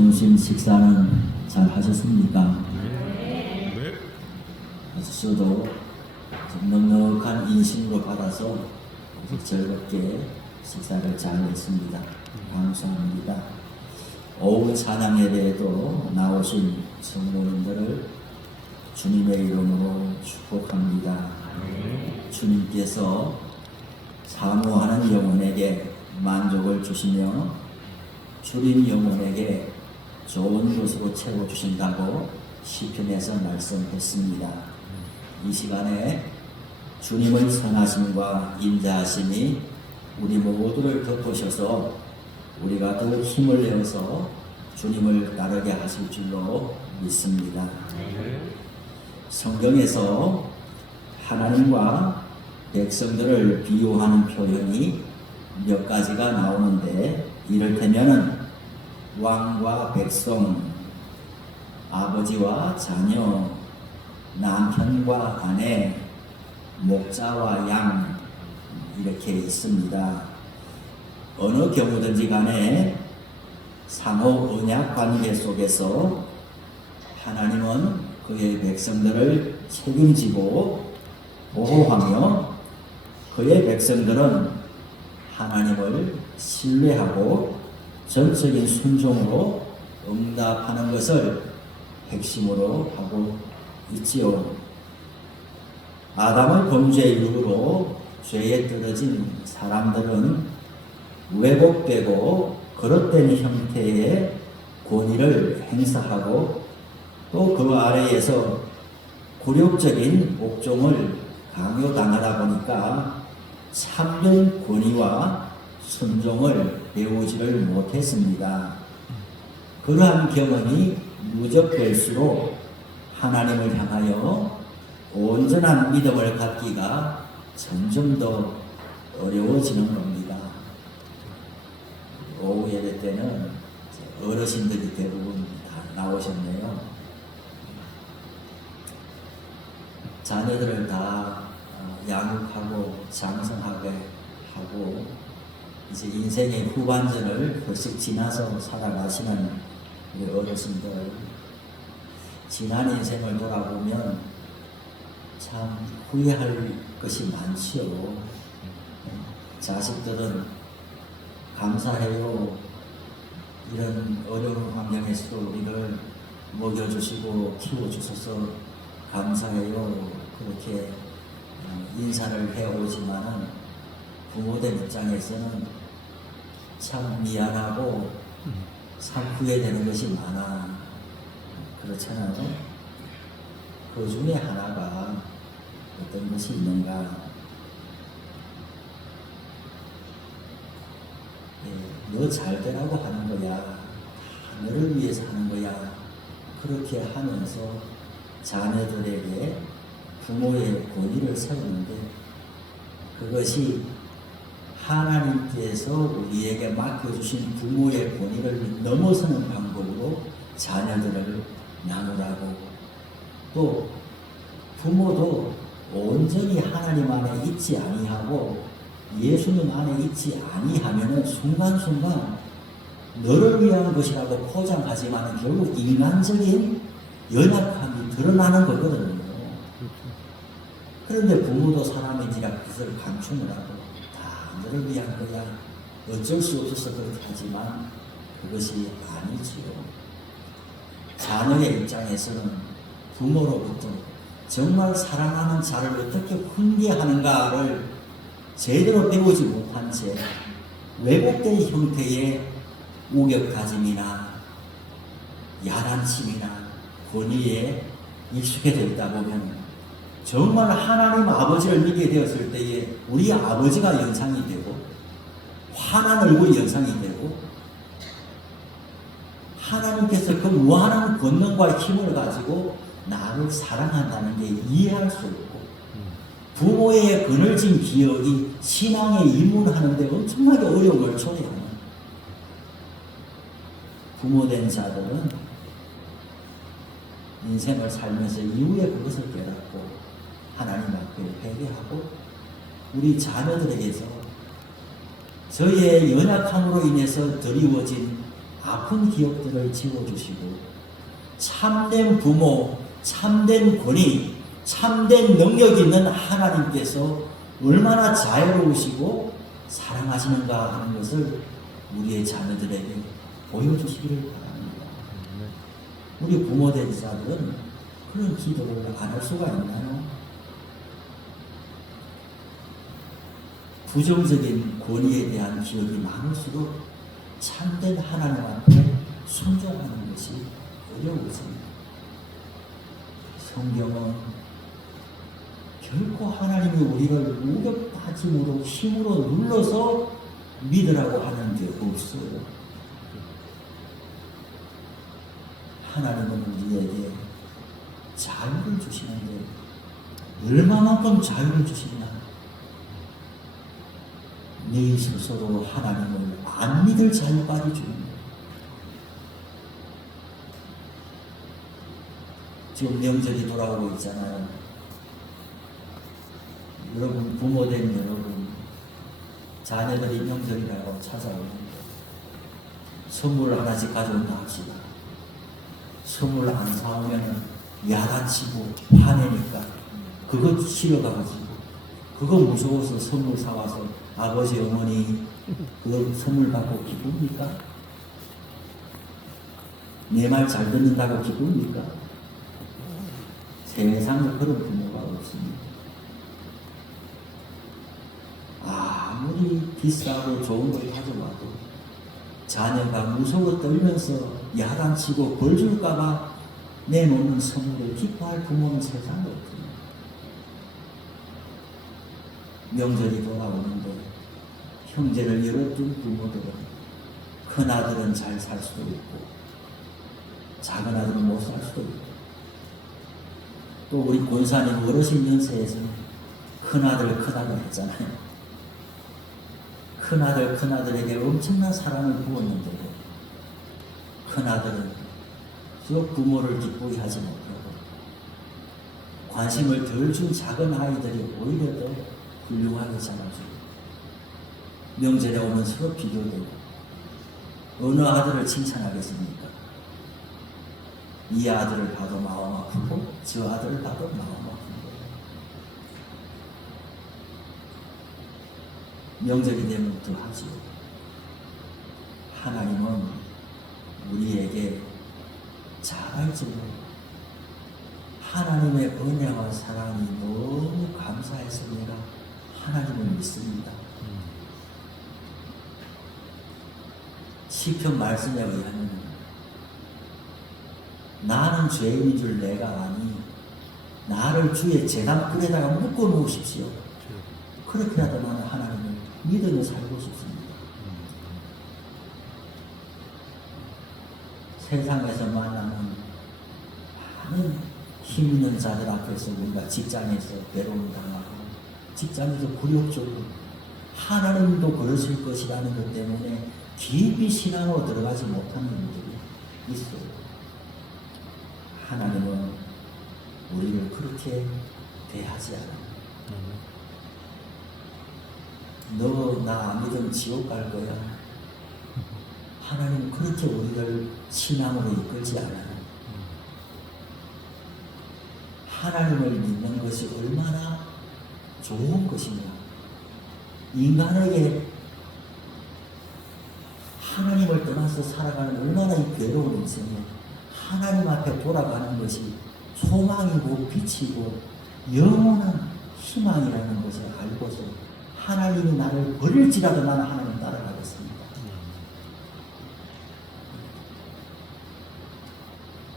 점심 식사는 잘 하셨습니까? 네. 저도 좀 넉넉한 인심으로 받아서 즐겁게 식사를 잘 했습니다. 감사합니다. 오후 찬양 예배에도 나오신 성도님들을 주님의 이름으로 축복합니다. 주님께서 사모하는 영혼에게 만족을 주시며 줄인 영혼에게 좋은 것으로 채워주신다고 시편에서 말씀했습니다. 이 시간에 주님의 선하심과 인자하심이 우리 모두를 덮으셔서 우리가 더 힘을 내어서 주님을 따르게 하실 줄로 믿습니다. 성경에서 하나님과 백성들을 비유하는 표현이 몇 가지가 나오는데, 이를테면은 왕과 백성, 아버지와 자녀, 남편과 아내, 목자와 양, 이렇게 있습니다. 어느 경우든지 간에 상호 언약 관계 속에서 하나님은 그의 백성들을 책임지고 보호하며, 그의 백성들은 하나님을 신뢰하고 전적인 순종으로 응답하는 것을 핵심으로 하고 있지요. 아담의 범죄 이후로 죄에 떨어진 사람들은 왜곡되고 거릇된 형태의 권위를 행사하고 또 그 아래에서 굴욕적인 옥종을 강요당하다 보니까 참된 권위와 순종을 배우지를 못했습니다. 그러한 경험이 누적될수록 하나님을 향하여 온전한 믿음을 갖기가 점점 더 어려워지는 겁니다. 오후 예배 때는 어르신들이 대부분 다 나오셨네요. 자녀들을 다 양육하고 장성하게 하고 이제 인생의 후반전을 벌써 지나서 살아가시는 우리 어르신들, 지난 인생을 돌아보면 참 후회할 것이 많지요. 자식들은 감사해요. 이런 어려운 환경에서도 우리를 먹여주시고 키워주셔서 감사해요. 그렇게 인사를 해오지만은 부모들 입장에서는 참 미안하고 참 후회되는 것이 많아. 그렇잖아요. 그 중에 하나가 어떤 것이 있는가? 너 잘 되라고 하는 거야. 너를 위해서 하는 거야. 그렇게 하면서 자녀들에게 부모의 권위를 세우는데, 그것이 하나님께서 우리에게 맡겨주신 부모의 권위를 넘어서는 방법으로 자녀들을 나누라고, 또 부모도 온전히 하나님 안에 있지 아니하고 예수님 안에 있지 아니하면은 순간순간 너를 위한 것이라고 포장하지만 결국 인간적인 연약함이 드러나는 거거든요. 그런데 부모도 사람인지라 그것을 감추느라고 다 너를 위한 거야. 어쩔 수 없어서 그렇게 하지만 그것이 아니지요. 자녀의 입장에서는 부모로부터 정말 사랑하는 자를 어떻게 훈계하는가를 제대로 배우지 못한 채 왜곡된 형태의 우격다짐이나 야단침이나 권위에 익숙해져 있다 보면 정말 하나님 아버지를 믿게 되었을 때에 우리 아버지가 연상이 되고 환한 얼굴이 연상이 되고 하나님께서 그 무한한 권능과 힘을 가지고 나를 사랑한다는 게 이해할 수 없고 부모의 그늘진 기억이 신앙에 입문하는데 엄청나게 어려움을 초래하는 부모된 자들은 인생을 살면서 이후에 그것을 깨닫고 하나님 앞에 회개하고 우리 자녀들에게서 저희의 연약함으로 인해서 드리워진 아픈 기억들을 지워주시고 참된 부모, 참된 권위, 참된 능력 있는 하나님께서 얼마나 자유로우시고 사랑하시는가 하는 것을 우리의 자녀들에게 보여주시기를 바랍니다. 우리 부모 대리자들은 그런 기도를 안 할 수가 있나요? 부정적인 권위에 대한 기억이 많을수록 참된 하나님 앞에 순종하는 것이 어려워집니다. 성경은 결코 하나님이 우리를 우격다짐으로 힘으로 눌러서 믿으라고 하는 게 없어요. 하나님은 우리에게 자유를 주시는데 얼마만큼 자유를 주시나? 네 스스로 하나님을 안 믿을 자유까지 줍니다. 지금 명절이 돌아오고 있잖아요. 여러분, 부모된 여러분, 자녀들이 명절이라고 찾아오는데 선물 하나씩 가져온다 합시다. 선물 안 사오면 야단치고 화내니까 그것 싫어가지고 그거 무서워서 선물 사와서 아버지 어머니 그 선물 받고 기쁩니까? 내 말 잘 듣는다고 기쁩니까? 세상에 그런 부모가 없습니다. 아무리 비싸고 좋은 걸 가져와도 자녀가 무서워 떨면서 야단치고 벌 줄까봐 내놓는 선물을 기뻐할 부모는 세상에 없습니다. 명절이 돌아오는데 형제를 열어둔 부모들은 큰아들은 잘 살 수도 있고 작은 아들은 못 살 수도 있고 또 우리 권사님 어르신 연세에서는 큰아들 큰아들 했잖아요. 큰아들 큰아들에게 엄청난 사랑을 부었는데 큰아들은 저 부모를 기쁘게 하지 못하고 관심을 덜 준 작은 아이들이 오히려 더 훌륭하게 자라주고 명절에 오면 서로 비교되고 어느 아들을 칭찬하겠습니까? 이 아들을 봐도 마음 아프고 저 아들을 봐도 마음 아프고 명절이 되면 더 하지요. 하나님은 우리에게 자발적으로 하나님의 은혜와 사랑이 너무 감사해서 내가 하나님을 믿습니다. 시편 말씀에 의하면 나는 죄인인 줄 내가 아니 나를 주의 제단불에다가 묶어 놓으십시오. 그렇게라도 나는 하나님을 믿으며 살고 싶습니다. 세상에서 만나는 많은 힘 있는 자들 앞에서 우리가 직장에서 괴로움 당하고 직장에서 굴욕적으로 하나님도 그러실 것이라는 것 때문에 깊이 신앙으로 들어가지 못하는 분들이 있어요. 하나님은 우리를 그렇게 대하지 않아요. 너 나 안 믿으면 지옥 갈 거야. 하나님은 그렇게 우리를 신앙으로 이끌지 않아요. 하나님을 믿는 것이 얼마나 좋은 것이냐. 인간에게 하나님을 떠나서 살아가는 얼마나 이 괴로운 인생에 하나님 앞에 돌아가는 것이 소망이고 빛이고 영원한 희망이라는 것을 알고서 하나님이 나를 버릴지라도 나는 하나님 따라가겠습니다.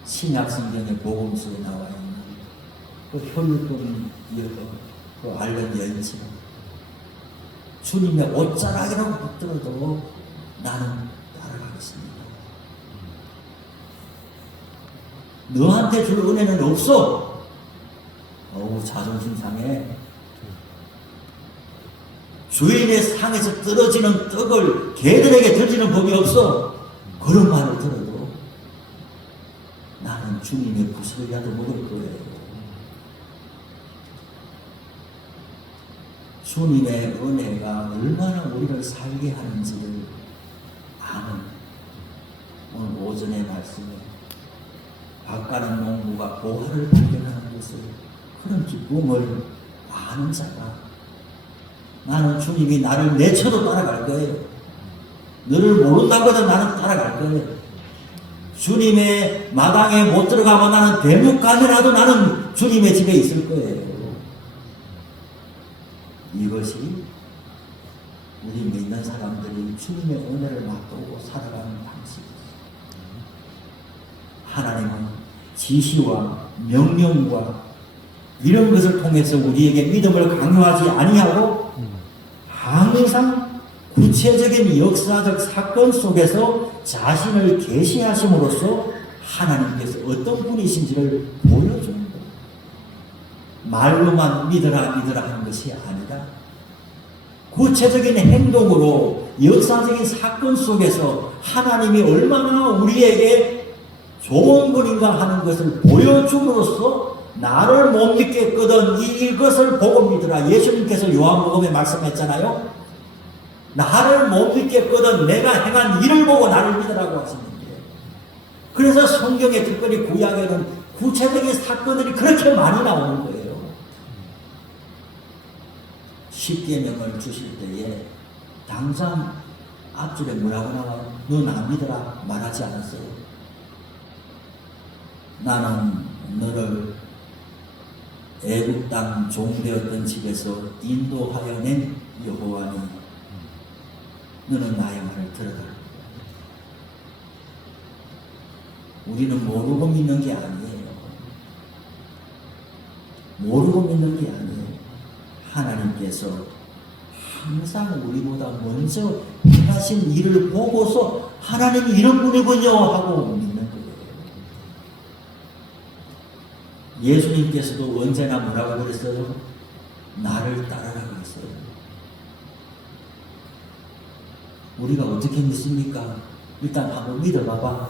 신약 성경의 복음서에 나와 있는 그 혈육돈 여거, 그 앓는 여인처럼 주님의 옷자락이라고 붙들어도 나는 따라가겠습니다. 너한테 줄 은혜는 없어. 어우, 자존심 상해. 주인의 상에서 떨어지는 떡을 개들에게 던지는 법이 없어. 그런 말을 들어도 나는 주님의 구슬이라도 먹을 거예요. 주님의 은혜가 얼마나 우리를 살게 하는지를 아는 오전의 말씀에 가까는 농부가 보화를 발견하는 것을 그런 기쁨을 아는 자가 나는 주님이 나를 내쳐도 따라갈 거예요. 너를 모른다고도 나는 따라갈 거예요. 주님의 마당에 못 들어가면 나는 대묵 가더라도 나는 주님의 집에 있을 거예요. 이것이 우리 믿는 사람들이 주님의 은혜를 맛보고 살아가는 방식이죠. 하나님은 지시와 명령과 이런 것을 통해서 우리에게 믿음을 강요하지 아니하고 항상 구체적인 역사적 사건 속에서 자신을 계시하심으로써 하나님께서 어떤 분이신지를 보여주는 거예요. 말로만 믿어라 믿어라 하는 것이 아니라 구체적인 행동으로 역사적인 사건 속에서 하나님이 얼마나 우리에게 좋은 분인가 하는 것을 보여줌으로써 나를 못 믿겠거든 이것을 보고 믿으라. 예수님께서 요한복음에 말씀했잖아요. 나를 못 믿겠거든 내가 행한 일을 보고 나를 믿으라고 하시는데, 그래서 성경에 특별히 구약에는 구체적인 사건들이 그렇게 많이 나오는 거예요. 십계명을 주실 때에 당장 앞줄에 뭐라고 나와요? 너 나 믿어라 말하지 않았어요. 나는 너를 애굽 땅 종되었던 집에서 인도하여 낸 여호와니 너는 나의 말을 들어라. 우리는 모르고 믿는 게 아니에요. 모르고 믿는 게 아니에요. 하나님께서 항상 우리보다 먼저 행하신 일을 보고서 하나님이 이런 분이군요 하고 믿는 거예요. 예수님께서도 언제나 뭐라고 그랬어요? 나를 따르라고 했어요. 우리가 어떻게 믿습니까? 일단 한번 믿어봐봐.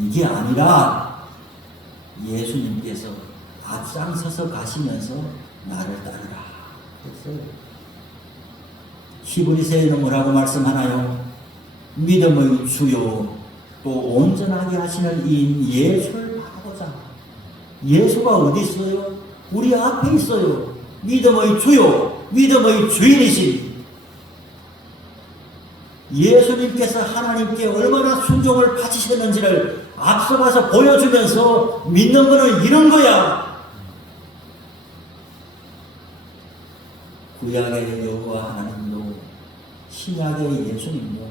이게 아니라 예수님께서 앞장서서 가시면서 나를 따르라 했어요. 히브리서에는 뭐라고 말씀하나요? 믿음의 주요 또 온전하게 하시는 이인 예수를 바라보자. 예수가 어디 있어요? 우리 앞에 있어요. 믿음의 주요, 믿음의 주인이신 예수님께서 하나님께 얼마나 순종을 바치셨는지를 앞서가서 보여주면서 믿는 거는 이런 거야. 구약의 여호와 하나님도 신약의 예수님도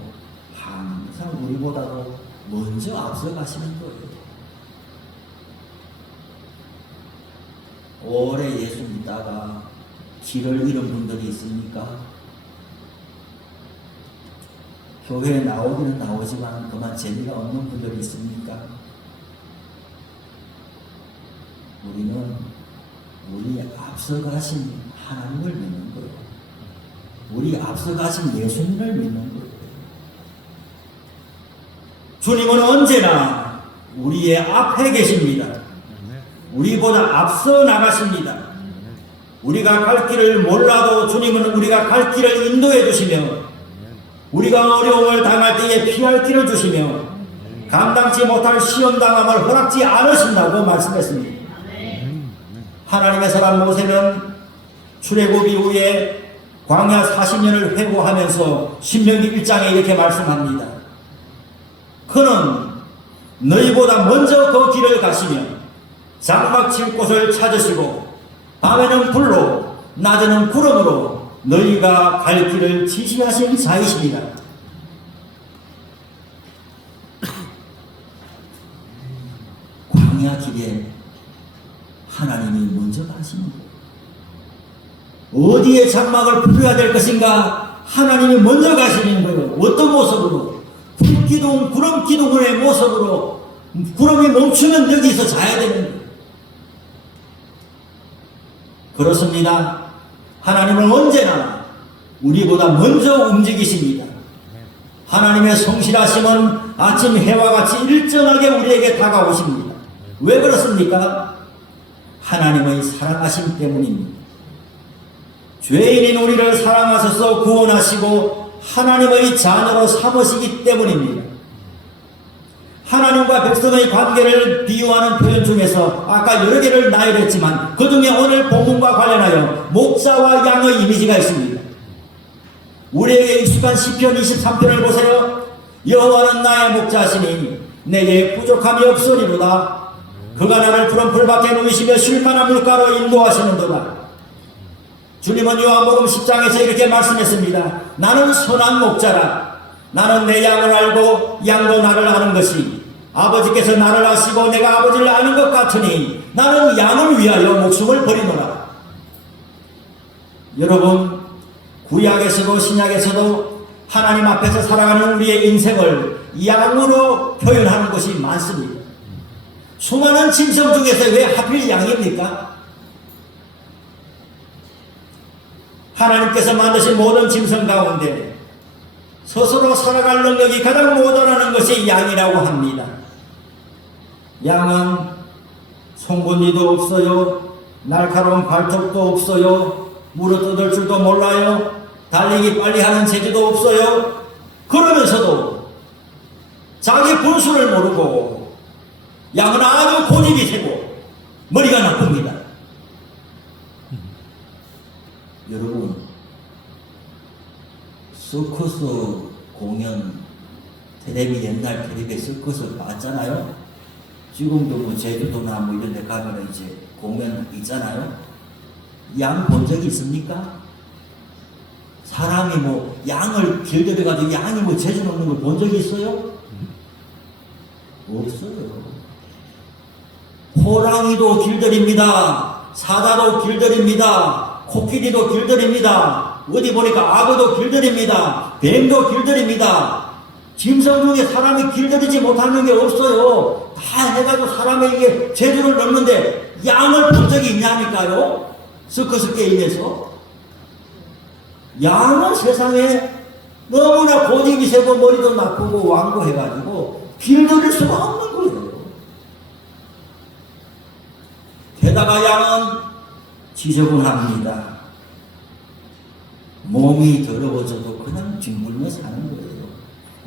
항상 우리보다도 먼저 앞서 가시는 거예요. 오래 예수 믿다가 길을 잃은 분들이 있습니까? 교회에 나오기는 나오지만 그만 재미가 없는 분들이 있습니까? 우리는 우리 앞서 가신 하나님을 믿는 거예요. 우리 앞서 가신 예수님을 믿는 거예요. 주님은 언제나 우리의 앞에 계십니다. 우리보다 앞서 나가십니다. 우리가 갈 길을 몰라도 주님은 우리가 갈 길을 인도해 주시며, 우리가 어려움을 당할 때에 피할 길을 주시며 감당치 못할 시험당함을 허락지 않으신다고 말씀했습니다. 하나님의 사람 모세는 출애굽 이후에 광야 40년을 회고하면서 신명기 1장에 이렇게 말씀합니다. 그는 너희보다 먼저 그 길을 가시며 장막 칠 곳을 찾으시고 밤에는 불로 낮에는 구름으로 너희가 갈 길을 지시하신 자이십니다. 광야 길에 하나님이 먼저 가시는 거예요. 어디에 장막을 풀어야 될 것인가? 하나님이 먼저 가시는 거예요. 어떤 모습으로? 불기둥, 구름기둥의 모습으로. 구름이 멈추면 여기서 자야 되는 거예요. 그렇습니다. 하나님은 언제나 우리보다 먼저 움직이십니다. 하나님의 성실하심은 아침 해와 같이 일정하게 우리에게 다가오십니다. 왜 그렇습니까? 하나님의 사랑하심 때문입니다. 죄인인 우리를 사랑하셔서 구원하시고 하나님의 자녀로 삼으시기 때문입니다. 하나님과 백성의 관계를 비유하는 표현 중에서 아까 여러 개를 나열했지만 그 중에 오늘 본문과 관련하여 목자와 양의 이미지가 있습니다. 우리에게 익숙한 시편 23편을 보세요. 여호와는 나의 목자시니 내게 부족함이 없으리로다. 그가 나를 푸른 풀밭에 누이시며 쉴만한 물가로 인도하시는도다. 주님은 요한복음 10장에서 이렇게 말씀했습니다. 나는 선한 목자라. 나는 내 양을 알고 양도 나를 아는 것이 아버지께서 나를 아시고 내가 아버지를 아는 것 같으니 나는 양을 위하여 목숨을 버리노라. 여러분, 구약에서도 신약에서도 하나님 앞에서 살아가는 우리의 인생을 양으로 표현하는 것이 많습니다. 수많은 짐승 중에서 왜 하필 양입니까? 하나님께서 만드신 모든 짐승 가운데 스스로 살아갈 능력이 가장 모자라는 것이 양이라고 합니다. 양은 송곳니도 없어요. 날카로운 발톱도 없어요. 물어뜯을 줄도 몰라요. 달리기 빨리 하는 재주도 없어요. 그러면서도 자기 분수를 모르고 양은 아주 고집이 세고 머리가 나쁩니다. 여러분, 서커스 공연 텔레비 옛날 텔레비 서커스 봤잖아요. 지금도 뭐 제주도나 뭐 이런 데 가면 이제 공연 있잖아요. 양 본 적이 있습니까? 사람이 뭐 양을 길들여가지고 양이 뭐 재주 없는 걸 본 적이 있어요? 없어요. 호랑이도 길들입니다. 사자도 길들입니다. 코끼리도 길들입니다. 어디 보니까 악어도 길들입니다. 뱀도 길들입니다. 짐승 중에 사람이 길들이지 못하는 게 없어요. 다 해가지고 사람에게 재주를 넣는데 양을 본 적이 있냐니까요? 서커스 게임에서. 양은 세상에 너무나 고집이 세고 머리도 나쁘고 완고해가지고 길들일 수가 없는 거예요. 게다가 양은 지저분합니다. 몸이 더러워져도 그냥 뒹굴며 사는 거예요.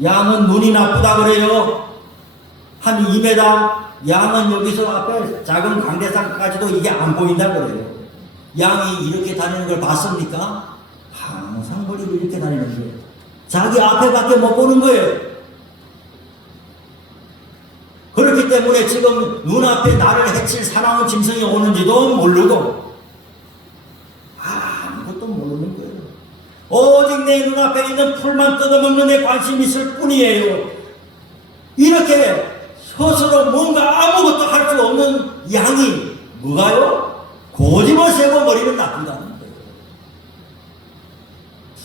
양은 눈이 나쁘다 그래요. 한 2m, 양은 여기서 앞에 작은 강대상까지도 이게 안 보인다 그래요. 양이 이렇게 다니는 걸 봤습니까? 항상 머리로 이렇게 다니는 거예요. 자기 앞에밖에 못 보는 거예요. 그렇기 때문에 지금 눈앞에 나를 해칠 사나운 짐승이 오는지도 모르고 아무것도 모르는 거예요. 오직 내 눈앞에 있는 풀만 뜯어먹는 데 관심이 있을 뿐이에요. 이렇게 스스로 뭔가 아무것도 할 수 없는 양이 뭐가요? 고집을 세고 머리를 나쁜다는 거예요.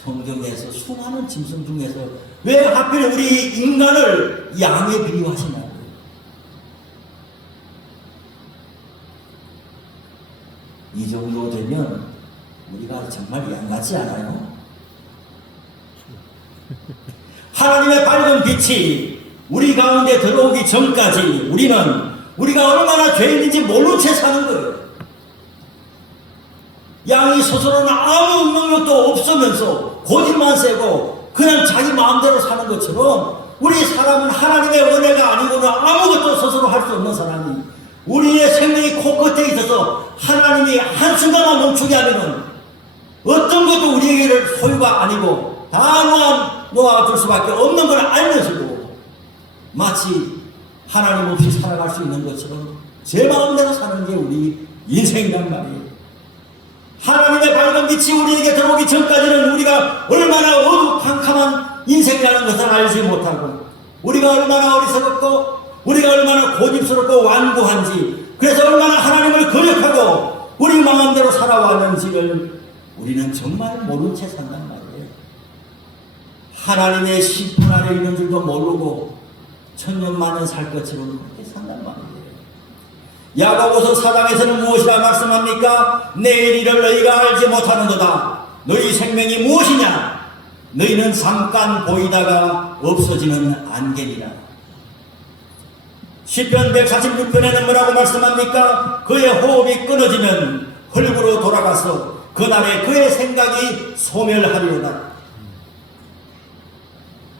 성경에서 수많은 짐승 중에서 왜 하필 우리 인간을 양에 비유하시냐고요. 이 정도 되면 우리가 정말 양 같지 않아요? 하나님의 밝은 빛이 우리 가운데 들어오기 전까지 우리가 얼마나 죄인인지 모른 채 사는 거예요. 양이 스스로는 아무 능력도 없으면서 고집만 세고 그냥 자기 마음대로 사는 것처럼 우리 사람은 하나님의 은혜가 아니고는 아무것도 스스로 할 수 없는 사람이 우리의 생명이 코끝에 있어서 하나님이 한순간만 멈추게 하면은 어떤 것도 우리에게 소유가 아니고 다 놓아줄 수밖에 없는 걸 알면서도 마치 하나님 없이 살아갈 수 있는 것처럼 제 마음대로 사는 게 우리 인생이란 말이에요. 하나님의 밝은 빛이 우리에게 들어오기 전까지는 우리가 얼마나 어두컴컴한 인생이라는 것을 알지 못하고 우리가 얼마나 어리석었고 우리가 얼마나 고집스럽고 완고한지 그래서 얼마나 하나님을 거역하고 우리 마음대로 살아왔는지를 우리는 정말 모른 채 산단 말이에요. 하나님의 심판 아래 있는 줄도 모르고 천년만년 살 것처럼 그렇게 산단 말이에요. 야고보서 4장에서는 무엇이라 말씀합니까? 내일 일을 너희가 알지 못하는도다. 너희 생명이 무엇이냐? 너희는 잠깐 보이다가 없어지는 안개니라. 시편 146편에는 뭐라고 말씀합니까? 그의 호흡이 끊어지면 흙으로 돌아가서 그날에 그의 생각이 소멸하리로다.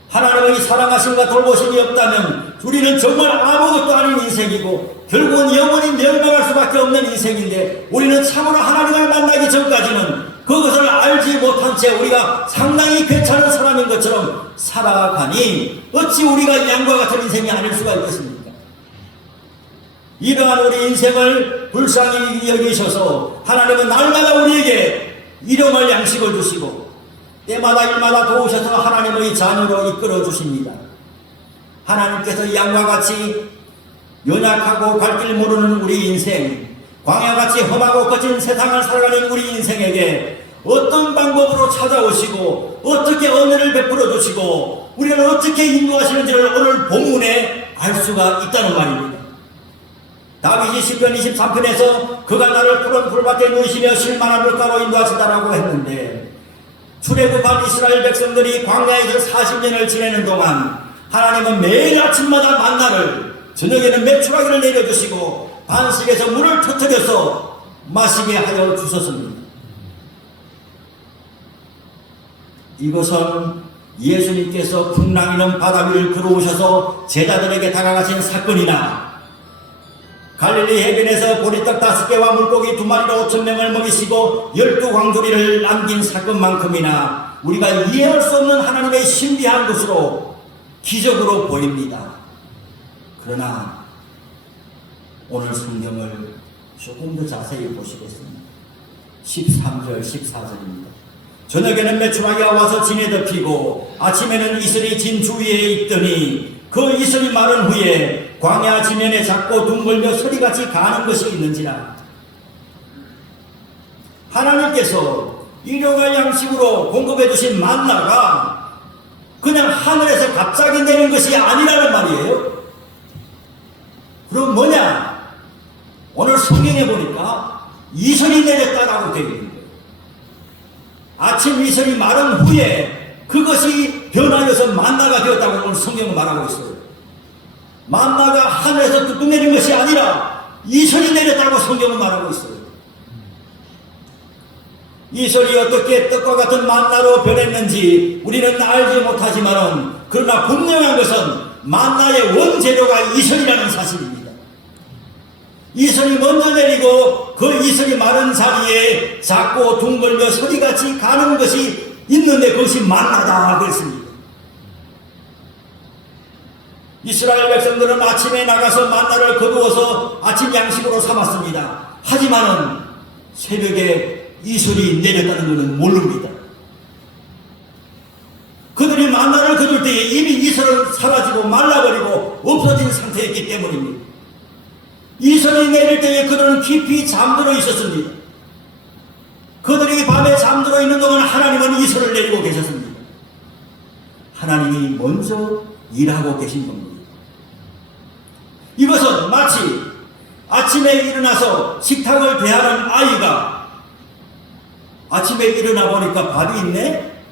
하나님의 사랑하심과 돌보심이 없다면 우리는 정말 아무것도 아닌 인생이고 결국은 영원히 멸망할 수밖에 없는 인생인데, 우리는 참으로 하나님을 만나기 전까지는 그것을 알지 못한 채 우리가 상당히 괜찮은 사람인 것처럼 살아가니 어찌 우리가 양과 같은 인생이 아닐 수가 있겠습니까? 이러한 우리 인생을 불쌍히 여기셔서 하나님은 날마다 우리에게 일용할 양식을 주시고 때마다 일마다 도우셔서 하나님의 자녀로 이끌어 주십니다. 하나님께서 양과 같이 연약하고 갈 길 모르는 우리 인생, 광야같이 험하고 거친 세상을 살아가는 우리 인생에게 어떤 방법으로 찾아오시고 어떻게 은혜를 베풀어 주시고 우리를 어떻게 인도하시는지를 오늘 본문에 알 수가 있다는 말입니다. 다윗이 시편 23편에서 그가 나를 푸른 풀밭에 누이시며 실만한 물가로 인도하시다라고 했는데, 출애굽한 이스라엘 백성들이 광야에서 40년을 지내는 동안 하나님은 매일 아침마다 만나를, 저녁에는 메추라기를 내려주시고 반석에서 물을 터뜨려서 마시게 하여 주셨습니다. 이것은 예수님께서 풍랑이는 바다 위를 걸어오셔서 제자들에게 다가가신 사건이나 갈릴리 해변에서 보리떡 5개와 물고기 2마리로 5,000명을 먹이시고 12광주리를 남긴 사건만큼이나 우리가 이해할 수 없는 하나님의 신비한 것으로 기적으로 보입니다. 그러나 오늘 성경을 조금 더 자세히 보시겠습니다. 13절 14절입니다. 저녁에는 메추라기가 와서 진에 덮이고 아침에는 이슬이 진 주위에 있더니 그 이슬이 마른 후에 광야 지면에 작고 둥글며 소리같이 가는 것이 있는지라. 하나님께서 일용할 양식으로 공급해 주신 만나가 그냥 하늘에서 갑자기 내린 것이 아니라는 말이에요. 그럼 뭐냐? 오늘 성경에 보니까 이슬이 내렸다라고 되어 있는 거예요. 아침 이슬이 마른 후에 그것이 변하여서 만나가 되었다고 오늘 성경은 말하고 있어요. 만나가 하늘에서 뚝뚝 내린 것이 아니라 이슬이 내렸다고 성경은 말하고 있어요. 이슬이 어떻게 떡과 같은 만나로 변했는지 우리는 알지 못하지만은, 그러나 분명한 것은 만나의 원재료가 이슬이라는 사실입니다. 이슬이 먼저 내리고 그 이슬이 마른 자리에 작고 둥글며 소리같이 가는 것이 있는데 그것이 만나다 그랬습니다. 이스라엘 백성들은 아침에 나가서 만나를 거두어서 아침 양식으로 삼았습니다. 하지만은 새벽에 이슬이 내렸다는 것은 모릅니다. 그들이 만나를 거둘 때에 이미 이슬은 사라지고 말라버리고 없어진 상태였기 때문입니다. 이슬이 내릴 때에 그들은 깊이 잠들어 있었습니다. 그들이 밤에 잠들어 있는 동안 하나님은 이슬을 내리고 계셨습니다. 하나님이 먼저 일하고 계신 겁니다. 이것은 마치 아침에 일어나서 식탁을 대하는 아이가 아침에 일어나 보니까 밥이 있네?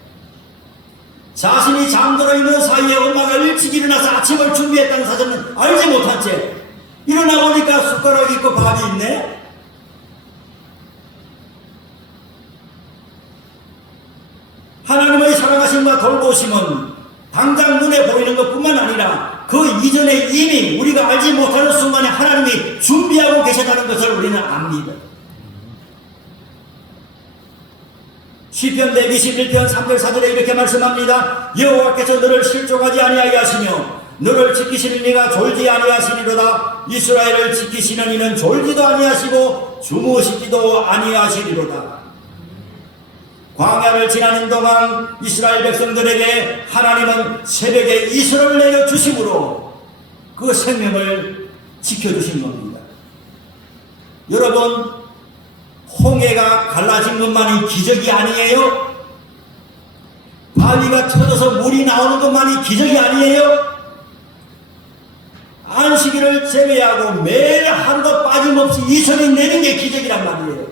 자신이 잠들어 있는 사이에 엄마가 일찍 일어나서 아침을 준비했다는 사실은 알지 못한 채 일어나 보니까 숟가락이 있고 밥이 있네? 하나님의 사랑하심과 돌보심은 당장 눈에 보이는 것뿐만 아니라 그 이전에 이미 우리가 알지 못하는 순간에 하나님이 준비하고 계시다는 것을 우리는 압니다. 시편 121편 3절 4절에 이렇게 말씀합니다. 여호와께서 너를 실족하지 아니하게 하시며 너를 지키시는 이가 졸지 아니하시리로다. 이스라엘을 지키시는 이는 졸지도 아니하시고 주무시지도 아니하시리로다. 광야를 지나는 동안 이스라엘 백성들에게 하나님은 새벽에 이슬을 내려주심으로 그 생명을 지켜주신 겁니다. 여러분, 홍해가 갈라진 것만이 기적이 아니에요? 바위가 터져서 물이 나오는 것만이 기적이 아니에요? 안식일을 제외하고 매일 하루도 빠짐없이 이슬이 내는 게 기적이란 말이에요.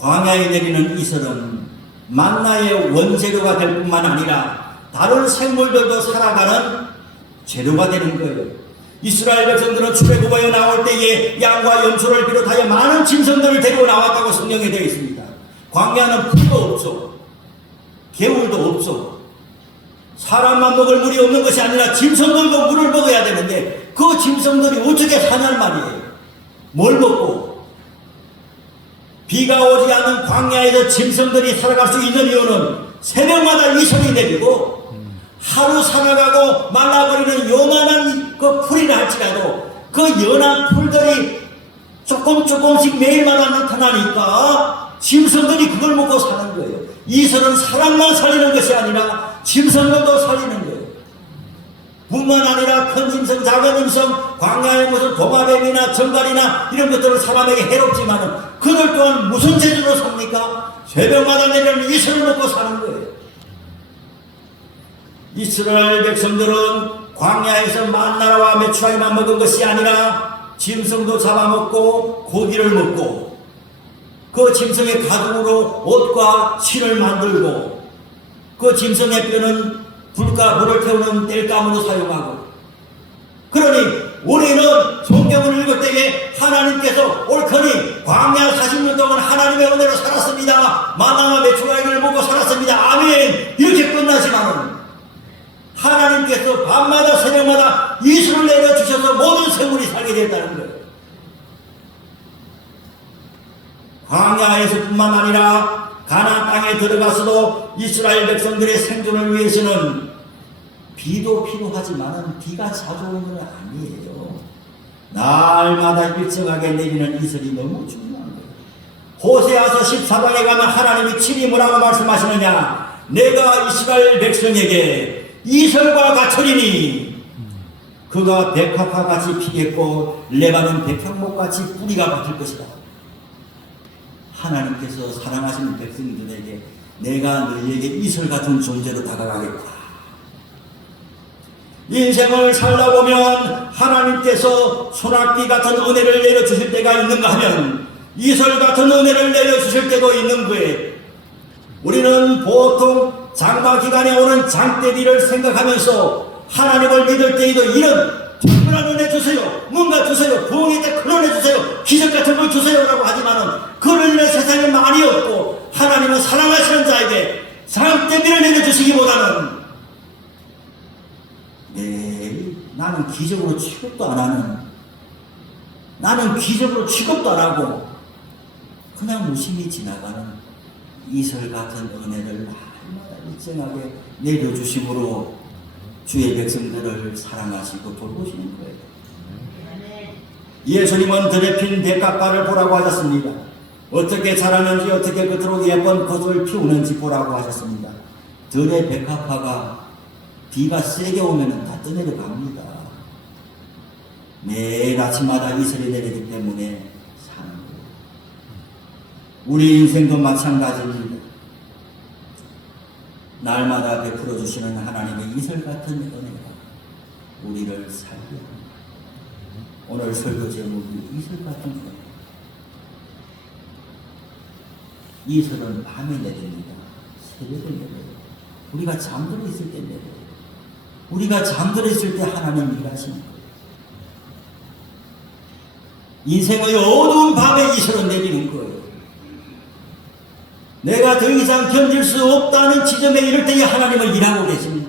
광야에 내리는 이슬은 만나의 원재료가 될 뿐만 아니라 다른 생물들도 살아가는 재료가 되는 거예요. 이스라엘 백성들은 출애굽하여 나올 때에 양과 염소를 비롯하여 많은 짐승들을 데리고 나왔다고 성경에 되어 있습니다. 광야는 풀도 없어. 개울도 없어. 사람만 먹을 물이 없는 것이 아니라 짐승들도 물을 먹어야 되는데 그 짐승들이 어떻게 사냔 말이에요. 뭘 먹고? 비가 오지 않는 광야에서 짐승들이 살아갈 수 있는 이유는 새벽마다 이슬이 내리고 하루 살아가고 말라버리는 요만한 그 풀이라 할지라도 그 연한 풀들이 조금씩 매일마다 나타나니까 짐승들이 그걸 먹고 사는 거예요. 이슬은 사람만 살리는 것이 아니라 짐승들도 살리는 거예요. 뿐만 아니라 큰 짐승, 작은 짐승, 광야의 무슨 도마뱀이나 정갈이나 이런 것들은 사람에게 해롭지만 그들 또한 무슨 재주로 삽니까? 새벽마다 내리는 이슬을 먹고 사는 거예요. 이스라엘 백성들은 광야에서 만나라와 메추라기만 먹은 것이 아니라 짐승도 잡아먹고 고기를 먹고 그 짐승의 가죽으로 옷과 실을 만들고 그 짐승의 뼈는 불과 물을 태우는 땔감으로 사용하고 그러니 우리는 성경을 읽을 때에 하나님께서 옳거니 광야 40년 동안 하나님의 은혜로 살았습니다. 만나와 메추라기를 먹고 살았습니다. 아멘. 이렇게 끝나지만은 하나님께서 밤마다 새벽마다 이슬을 내려주셔서 모든 생물이 살게 됐다는 거예요. 광야에서 뿐만 아니라 가나안 땅에 들어가서도 이스라엘 백성들의 생존을 위해서는 비도 필요하지만 비가 자주 오는 건 아니에요. 날마다 일정하게 내리는 이슬이 너무 중요한 거예요. 호세아서 14장에 가면 하나님이 친히 뭐라고 말씀하시느냐? 내가 이스라엘 백성에게 이슬과 같으리니 그가 백합화 같이 피겠고 레바논 백향목같이 뿌리가 박힐 것이다. 하나님께서 사랑하시는 백성들에게 내가 너희에게 이슬 같은 존재로 다가가겠다. 인생을 살다 보면 하나님께서 소낙비 같은 은혜를 내려주실 때가 있는가 하면 이슬 같은 은혜를 내려주실 때도 있는 거예요. 우리는 보통 장마 기간에 오는 장대비를 생각하면서 하나님을 믿을 때에도 이런 특별한 은혜 주세요, 뭔가 주세요, 부흥의 때 큰 은혜 주세요, 기적 같은 걸 주세요 라고 하지만은 그런 은혜 세상에 많이 없고 하나님은 사랑하시는 자에게 장대비를 내려주시기보다는 나는 기적으로 취급도 안 하는, 나는 기적으로 취급도 안 하고 그냥 무심히 지나가는 이슬 같은 은혜를 날마다 일정하게 내려주심으로 주의 백성들을 사랑하시고 돌보시는 거예요. 예수님은 들에 핀 백합화를 보라고 하셨습니다. 어떻게 자라는지 어떻게 그토록 예쁜 겉을 피우는지 보라고 하셨습니다. 들의 백합화가 비가 세게 오면 다 떠내려 갑니다. 매일 아침마다 이슬이 내리기 때문에 사는 거예요. 우리 인생도 마찬가지입니다. 날마다 베풀어 주시는 하나님의 이슬 같은 은혜가 우리를 살게 합니다. 오늘 설교 제목이 이슬 같은 은혜. 이슬은 밤에 내립니다. 새벽에 내려요. 우리가 잠들어 있을 때 내려요. 우리가 잠들어 있을 때 하나님 일하시는 거예요. 인생의 어두운 밤에 이슬은 내리는 거예요. 내가 더 이상 견딜 수 없다는 지점에 이를 때에 하나님을 일하고 계십니다.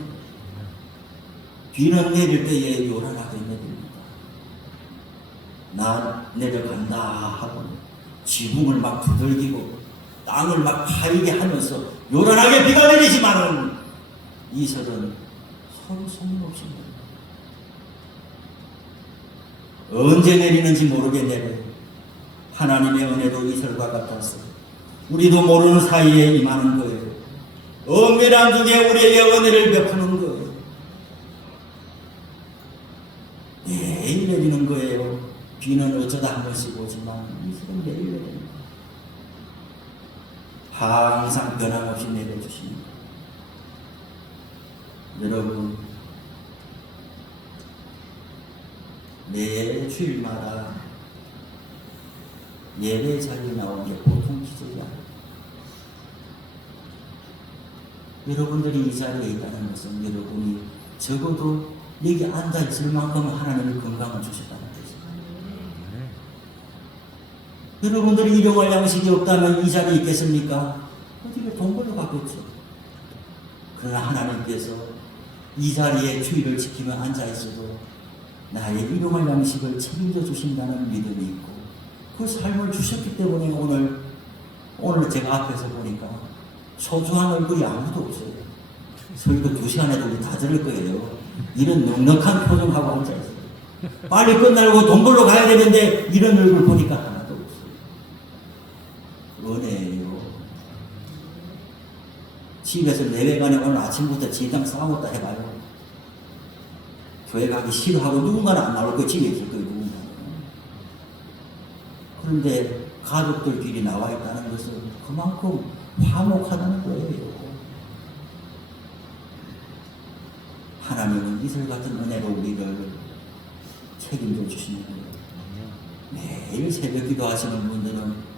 비는 내릴 때에 요란하게 내립니다. 나 내려간다 하고 지붕을 막 두들기고 땅을 막 파이게 하면서 요란하게 비가 내리지만은 이슬은 서로 소문없이 내립니다. 언제 내리는지 모르게 내려요. 하나님의 은혜도 이슬과 같아서 우리도 모르는 사이에 임하는 거예요. 은밀한 중에 우리에게 은혜를 베푸는 거예요. 매일 내리는 거예요. 비는 어쩌다 한 번씩 오지만 이슬은 매일 내립니다. 항상 변함없이 내려주십니다. 여러분, 매 주일마다 예배 자리에 나오는 게 보통 기적이 아니에요. 여러분들이 이 자리에 있다는 것은 여러분이 적어도 여기 앉아있을 만큼 하나님의 건강을 주셨다는 뜻입니다. 여러분들이 일용할 양식이 없다면 이 자리에 있겠습니까? 어디를 돈 벌러 가겠죠. 그러나 하나님께서 이 자리에 주의를 지키며 앉아있어도 나의 일용할 양식을 책임져 주신다는 믿음이 있고 그 삶을 주셨기 때문에 오늘 제가 앞에서 보니까 소중한 얼굴이 아무도 없어요. 설교 2시간에도 우리 다 들을 거예요. 이런 넉넉한 표정하고 앉아있어요. 빨리 끝나고 돈 벌러 가야 되는데 이런 얼굴 보니까 하나도 없어요. 은혜예요. 집에서 내외간에 오늘 아침부터 지당 싸웠다 해봐요. 교회 가기 싫어하고 누군가는 안 나올 거예요. 집에 있을 거예요. 누군가는. 그런데 가족들끼리 나와 있다는 것은 그만큼 화목하다는 거예요. 하나님은 이슬 같은 은혜로 우리를 책임져 주시는 거예요. 매일 새벽 기도하시는 분들은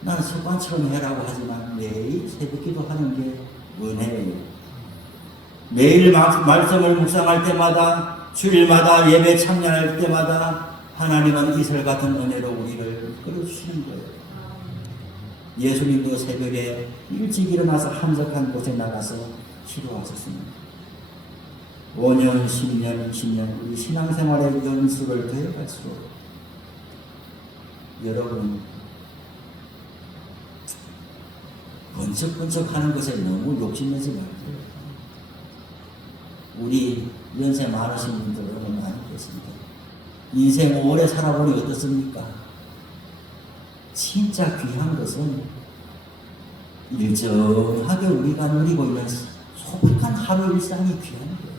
나는 습관처럼 해라고 하지만 매일 새벽 기도하는 게 은혜예요. 매일 말씀을 묵상할 때마다 주일마다 예배 참여할 때마다 하나님은 이슬 같은 은혜로 우리를 끌어주시는 거예요. 예수님도 새벽에 일찍 일어나서 한적한 곳에 나가서 기도하셨습니다. 5년, 10년, 20년 우리 신앙생활의 연수를 더해갈수록 여러분 번쩍번쩍 하는 것에 너무 욕심내지 말고요. 우리 연세 많으신 분들은 많이 계십니다. 인생 오래 살아보니 어떻습니까? 진짜 귀한 것은 일정하게 우리가 누리고 있는 소박한 하루 일상이 귀한 거예요.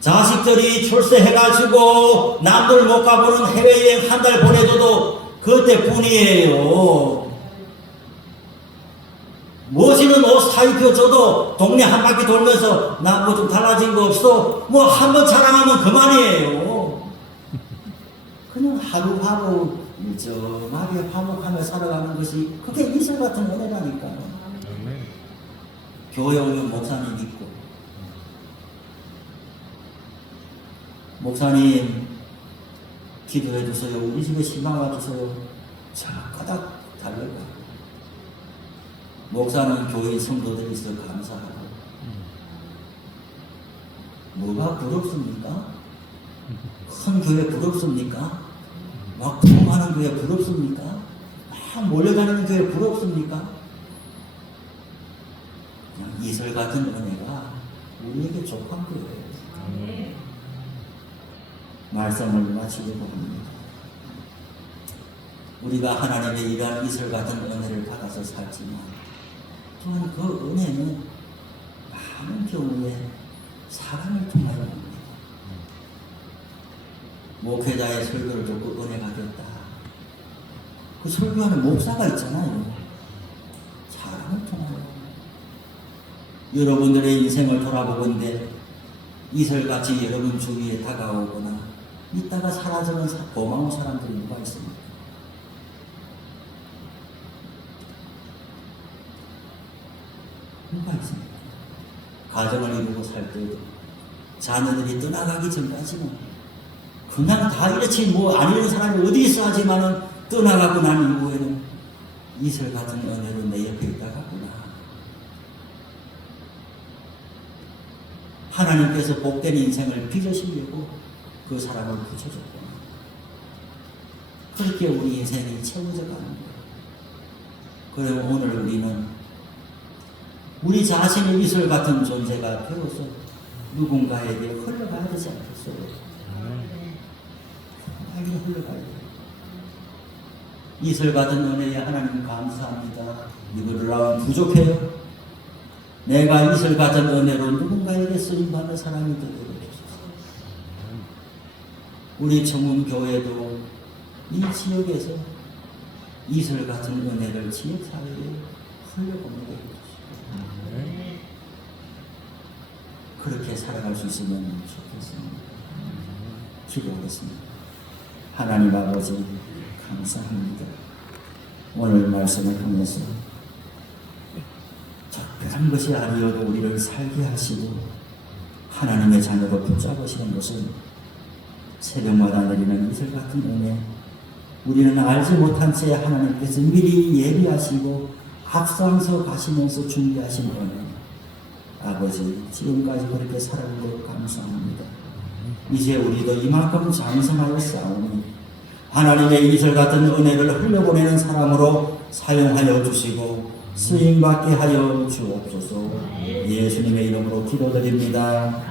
자식들이 출세해가지고 남들 못 가보는 해외여행 한 달 보내줘도 그때뿐이에요. 멋있는 옷 사입혀줘도 동네 한 바퀴 돌면서 나 뭐 좀 달라진 거 없어? 뭐 한 번 자랑하면 그만이에요. 그냥 하루하루 일정하게 화목하며 살아가는 것이 그게 이슬 같은 은혜라니까요. 교회 오면 목사님 있고 목사님 기도해 주세요. 우리 집에 신방 와주세요. 자까닥 달려가. 목사는 교회 성도들이 있어 감사하고. 뭐가 부럽습니까? 큰 교회 부럽습니까? 막 부흥하는 교회 부럽습니까? 막 몰려다니는 교회 부럽습니까? 그냥 이슬 같은 은혜가 우리에게 족한 거예요. 말씀을 마치려고 합니다. 우리가 하나님의 이러한 이슬 같은 은혜를 받아서 살지만 또한 그 은혜는 많은 경우에 사랑을 통하여 옵니다. 목회자의 설교를 듣고 은혜가 됐다. 그 설교하는 목사가 있잖아요. 사랑을 통하여. 여러분들의 인생을 돌아보건대 이슬같이 여러분 주위에 다가오거나 이따가 사라지는 고마운 사람들이 누가 있습니까? 누가 있습니까? 가정을 이루고 살 때도 자녀들이 떠나가기 전까지는 그냥 다 이렇지 뭐 안 이런 사람이 어디 있어 하지만은 떠나가고 난 이후에는 이슬 같은 은혜로 내 옆에 있다가구나. 하나님께서 복된 인생을 빚으시려고 그 사람을 붙여줬구나. 그렇게 우리 인생이 채워져 가는 거예요. 그래서 오늘 우리는 우리 자신의 이슬 같은 존재가 되어서 누군가에게 흘러가야 되지 않겠어요? 흘러가야 돼요. 이슬 같은 은혜에 하나님 감사합니다. 이거를 부족해요. 내가 이슬 같은 은혜로 누군가에게 쓰임받는 사람이 되도록 해주소서. 우리 청운교회도 이 지역에서 이슬 같은 은혜를 지역사회에 흘려보내게 해주시고 그렇게 살아갈 수 있으면 좋겠습니다. 기도하겠습니다. 하나님 아버지 감사합니다. 오늘 말씀을 통해서 특별한 것이 아니어도 우리를 살게 하시고 하나님의 자녀로 붙잡으시는 것은 새벽마다 내리는 이슬 같은 은혜, 우리는 알지 못한 채 하나님께서 미리 예비하시고 앞서서 가시면서 준비하신 은혜, 아버지 지금까지 그렇게 살아온 것 감사합니다. 이제 우리도 이만큼 장성하여 싸우니 하나님의 이슬 같은 은혜를 흘려보내는 사람으로 사용하여 주시고 쓰임받게 하여 주옵소서. 예수님의 이름으로 기도드립니다.